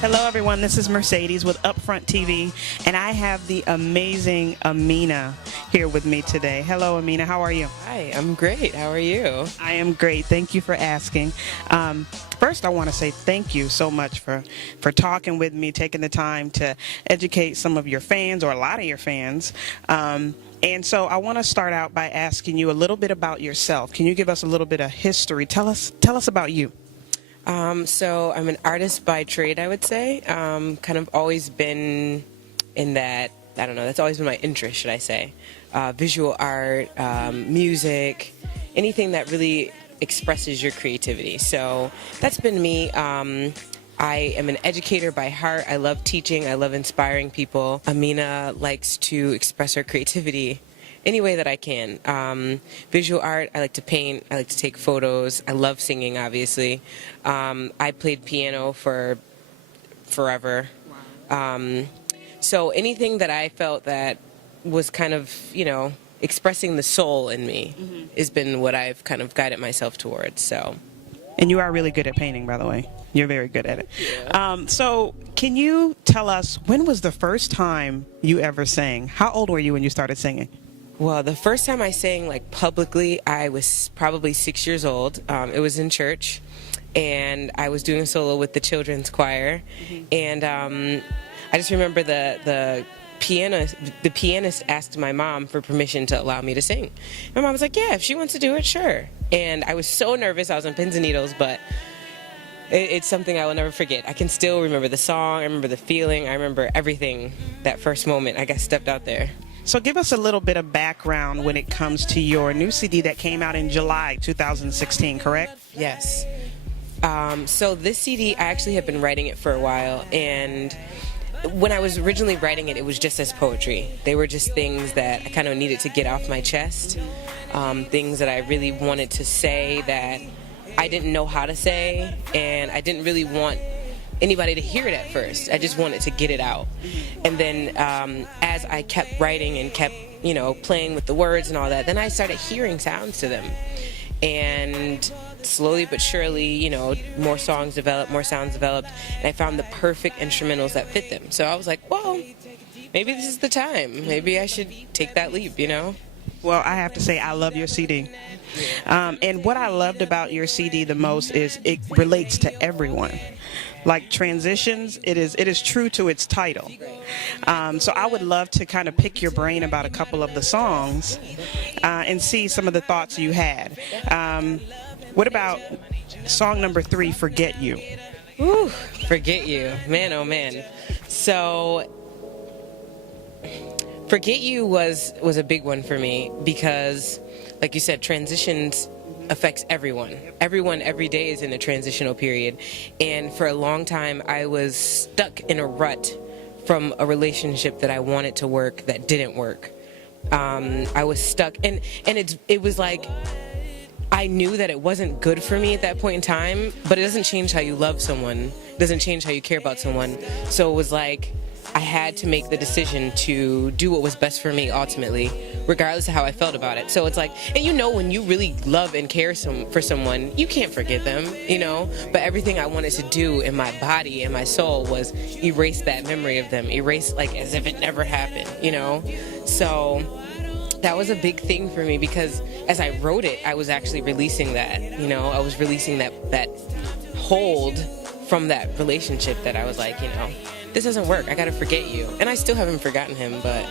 Hello, everyone. This is Mercedes with Upfront TV, and I have the amazing Amina here with me today. Hello, Amina. How are you? Hi, I'm great. How are you? I am great. Thank you for asking. First, I want to say thank you so much for talking with me, taking the time to educate some of your fans, or a lot of your fans. And so I want to start out by asking you a little bit about yourself. Can you give us a little bit of history? Tell us about you. So I'm an artist by trade, I would say. Kind of always been in that, I don't know, that's always been my interest, should I say. Visual art, music, anything that really expresses your creativity. So that's been me. I am an educator by heart. I love teaching. I love inspiring people. Amina likes to express her creativity any way that I can. Visual art, I like to paint, I like to take photos, I love singing, obviously. I played piano for forever. Wow. So anything that I felt that was kind of, expressing the soul in me has been what I've kind of guided myself towards. So. And you are really good at painting, by the way. You're very good at it. Yeah. So can you tell us, when was the first time you ever sang? How old were you when you started singing? Well, the first time I sang publicly, I was probably 6 years old. It was in church, and I was doing a solo with the children's choir. And I just remember the pianist asked my mom for permission to allow me to sing. My mom was like, "Yeah, if she wants to do it, sure." And I was so nervous. I was on pins and needles, but it's something I will never forget. I can still remember the song. I remember the feeling. I remember everything. That first moment I got stepped out there. So give us a little bit of background when it comes to your new CD that came out in July 2016, correct? Yes. So this CD, I actually have been writing it for a while, and when I was originally writing it, it was just as poetry. They were just things that I kind of needed to get off my chest, things that I really wanted to say that I didn't know how to say, and I didn't really want anybody to hear it at first. I just wanted to get it out. And then as I kept writing and kept, playing with the words and all that, then I started hearing sounds to them. And slowly but surely, more songs developed, more sounds developed, and I found the perfect instrumentals that fit them. So I was like, well, maybe this is the time. Maybe I should take that leap, Well, I have to say, I love your CD. And what I loved about your CD the most is it relates to everyone. Like Transitions, it is true to its title. So I would love to kind of pick your brain about a couple of the songs and see some of the thoughts you had. What about song number 3, Forget You? Ooh, Forget You. Man, oh man. So Forget You was a big one for me because, like you said, transitions affects everyone. Everyone every day is in a transitional period. And for a long time, I was stuck in a rut from a relationship that I wanted to work that didn't work. I was stuck, and it was like, I knew that it wasn't good for me at that point in time, but it doesn't change how you love someone. It doesn't change how you care about someone. So it was like, I had to make the decision to do what was best for me ultimately, regardless of how I felt about it. So it's like, and when you really love and care for someone, you can't forget them, But everything I wanted to do in my body and my soul was erase that memory of them, erase as if it never happened, So that was a big thing for me because as I wrote it, I was actually releasing that, I was releasing that hold from that relationship that I was like, this doesn't work. I gotta forget you. And I still haven't forgotten him, but,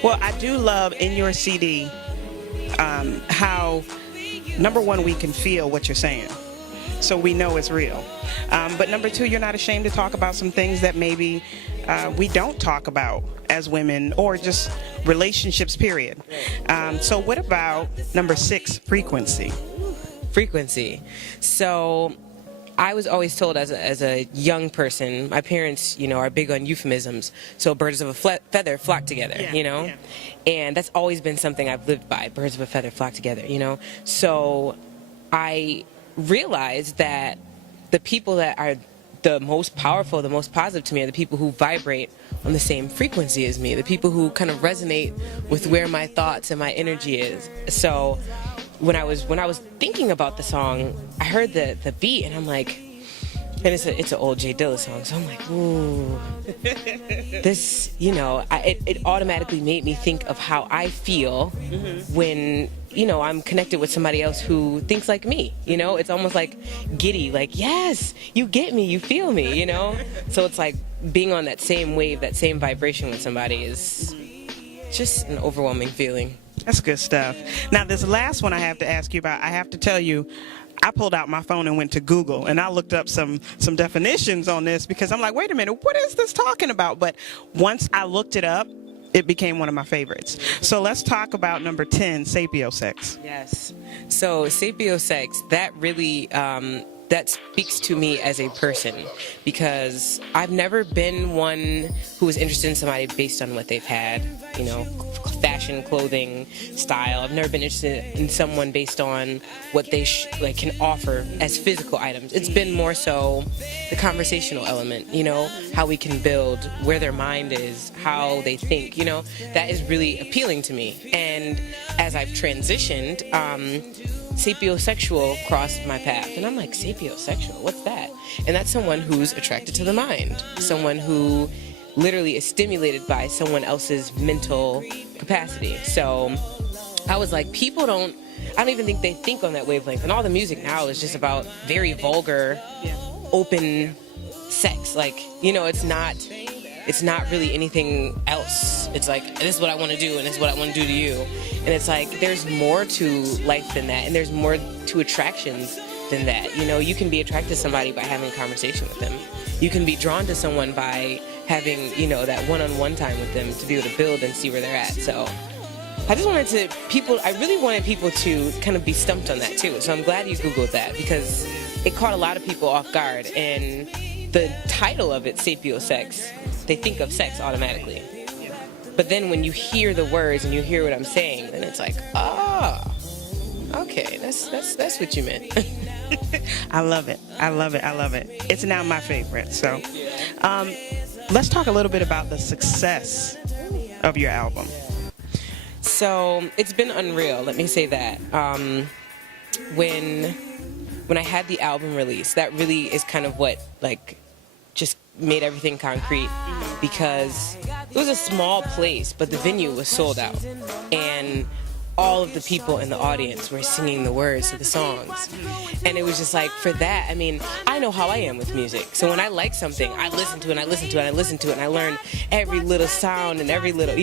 Well, I do love in your CD how, number one, we can feel what you're saying. So we know it's real. But number 2, you're not ashamed to talk about some things that maybe we don't talk about as women, or just relationships, period. So what about number 6, frequency? Frequency. So I was always told as a young person, my parents, are big on euphemisms. So birds of a feather flock together, Yeah. And that's always been something I've lived by. Birds of a feather flock together, So I realized that the people that are the most powerful, the most positive to me are the people who vibrate on the same frequency as me, the people who kind of resonate with where my thoughts and my energy is. So when I was thinking about the song, I heard the beat and I'm like, And it's an old Jay Dilla song, so I'm like, ooh, this, it automatically made me think of how I feel when, I'm connected with somebody else who thinks like me, It's almost like giddy, like, yes, you get me, you feel me, So it's like being on that same wave, that same vibration with somebody is just an overwhelming feeling. That's good stuff. Now, this last one I have to ask you about, I have to tell you, I pulled out my phone and went to Google, and I looked up some definitions on this because I'm like, wait a minute, what is this talking about? But once I looked it up, it became one of my favorites. So let's talk about number 10, sapiosex. Yes. So sapiosex, that really that speaks to me as a person, because I've never been one who was interested in somebody based on what they've had, fashion, clothing, style. I've never been interested in someone based on what they can offer as physical items. It's been more so the conversational element, how we can build, where their mind is, how they think, that is really appealing to me. And as I've transitioned, sapiosexual crossed my path, and I'm like, sapiosexual, what's that? And that's someone who's attracted to the mind, someone who literally is stimulated by someone else's mental capacity. So I was like, I don't even think they think on that wavelength, and all the music now is just about very vulgar, open sex. Like, it's not really anything else. It's like, this is what I want to do, and this is what I want to do to you. And it's like, there's more to life than that, and there's more to attractions than that. You can be attracted to somebody by having a conversation with them. You can be drawn to someone by having, that one-on-one time with them to be able to build and see where they're at. So I really wanted people to kind of be stumped on that too. So I'm glad you Googled that, because it caught a lot of people off guard. And the title of it, sapiosex, they think of sex automatically. But then when you hear the words and you hear what I'm saying, then it's like, okay, that's what you meant. I love it. I love it. I love it. It's now my favorite. So let's talk a little bit about the success of your album. So it's been unreal, let me say that. When I had the album release, that really is kind of what just made everything concrete, because it was a small place, but the venue was sold out, and all of the people in the audience were singing the words to the songs. And it was just like, for that, I know how I am with music. So when I like something, I listen to it, and I listen to it, and I listen to it, and I learn every little sound and every little,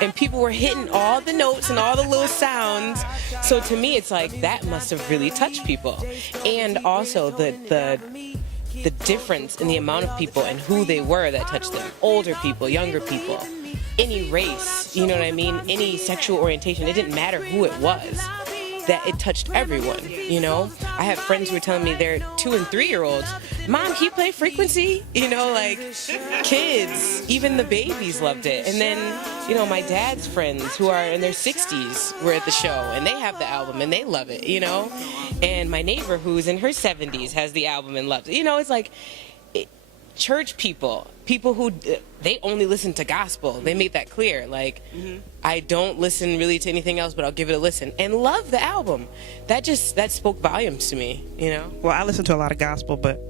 and people were hitting all the notes and all the little sounds. So to me, it's like, that must have really touched people. And also the difference in the amount of people and who they were that touched them. Older people, younger people, any race, any sexual orientation. It didn't matter who it was, that it touched everyone, I have friends who are telling me they're 2 and 3-year-olds. Mom, can you play Frequency? Kids, even the babies loved it. And then, my dad's friends who are in their 60s were at the show, and they have the album and they love it, And my neighbor who's in her 70s has the album and loves it. It's like, church people who they only listen to gospel. They make that clear. I don't listen really to anything else, but I'll give it a listen, and love the album. That spoke volumes to me, Well, I listen to a lot of gospel, but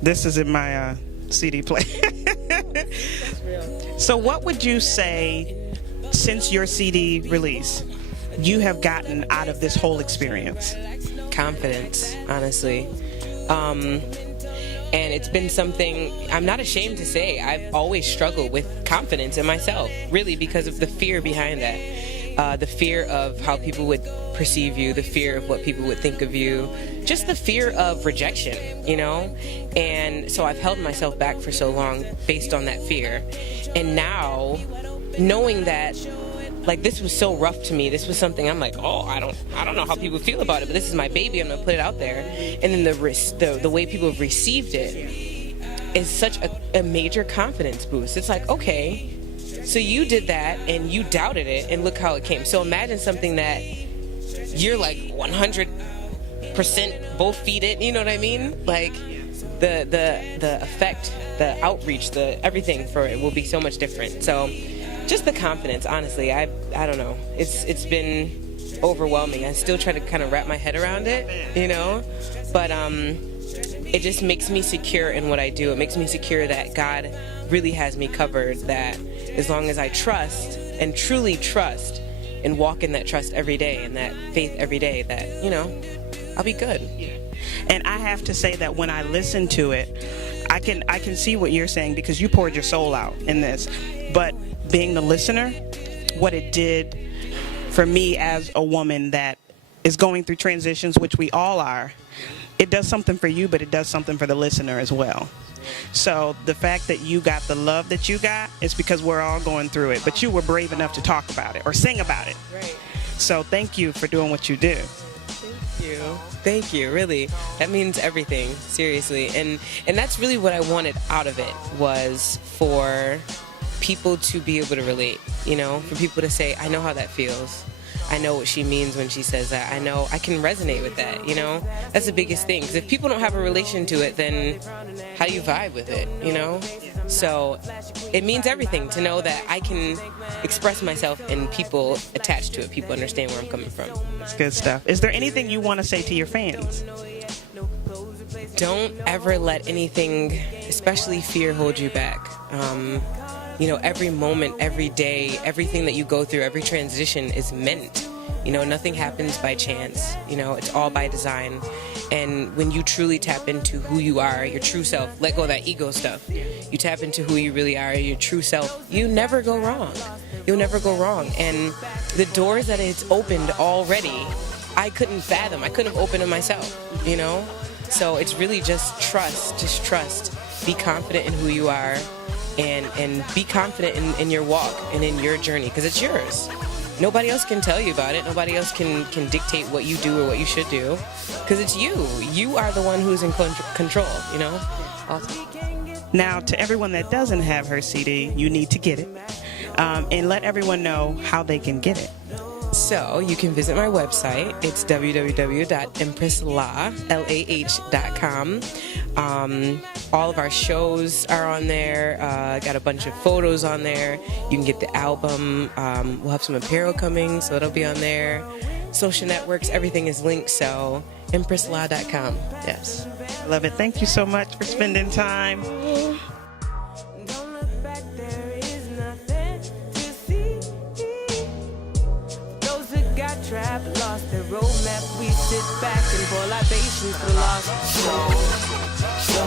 this is in my CD player. That's real. So what would you say, since your CD release, you have gotten out of this whole experience? Confidence, honestly. And it's been something I'm not ashamed to say. I've always struggled with confidence in myself, really, because of the fear behind that. The fear of how people would perceive you, the fear of what people would think of you, just the fear of rejection, And so I've held myself back for so long based on that fear. And now, knowing that, this was so rough to me. This was something I'm like, I don't know how people feel about it, but this is my baby. I'm gonna put it out there. And then the way people have received it is such a major confidence boost. It's like, okay, so you did that and you doubted it, and look how it came. So imagine something that you're 100% both feet it. You know what I mean? The effect, the outreach, the everything for it will be so much different. So. Just the confidence, honestly. I don't know. It's been overwhelming. I still try to kind of wrap my head around it, But it just makes me secure in what I do. It makes me secure that God really has me covered, that as long as I trust and truly trust and walk in that trust every day and that faith every day, that, I'll be good. And I have to say that when I listen to it, I can see what you're saying, because you poured your soul out in this. But being the listener, what it did for me as a woman that is going through transitions, which we all are, it does something for you, but it does something for the listener as well. So the fact that you got the love that you got is because we're all going through it, but you were brave enough to talk about it or sing about it. Right. So thank you for doing what you do. Thank you, really. That means everything, seriously. And that's really what I wanted out of it, was for people to be able to relate, for people to say, I know how that feels. I know what she means when she says that. I know I can resonate with that, That's the biggest thing. Because if people don't have a relation to it, then how do you vibe with it, So it means everything to know that I can express myself and people attach to it. People understand where I'm coming from. That's good stuff. Is there anything you want to say to your fans? Don't ever let anything, especially fear, hold you back. Every moment, every day, everything that you go through, every transition is meant. Nothing happens by chance. It's all by design. And when you truly tap into who you are, your true self, let go of that ego stuff. You tap into who you really are, your true self, you never go wrong. You'll never go wrong. And the doors that it's opened already, I couldn't fathom. I couldn't have opened them myself, So it's really just trust. Be confident in who you are. And be confident in your walk and in your journey, because it's yours. Nobody else can tell you about it. Nobody else can dictate what you do or what you should do, because it's you. You are the one who's in control, Awesome. Now, to everyone that doesn't have her CD, you need to get it. And let everyone know how they can get it. So you can visit my website. It's www.empresslah.com. All of our shows are on there. Got a bunch of photos on there. You can get the album. We'll have some apparel coming, so it'll be on there. Social networks, everything is linked. So empresslah.com. Yes. Love it. Thank you so much for spending time. Lost the roadmap, we sit back and pour libations for lost. So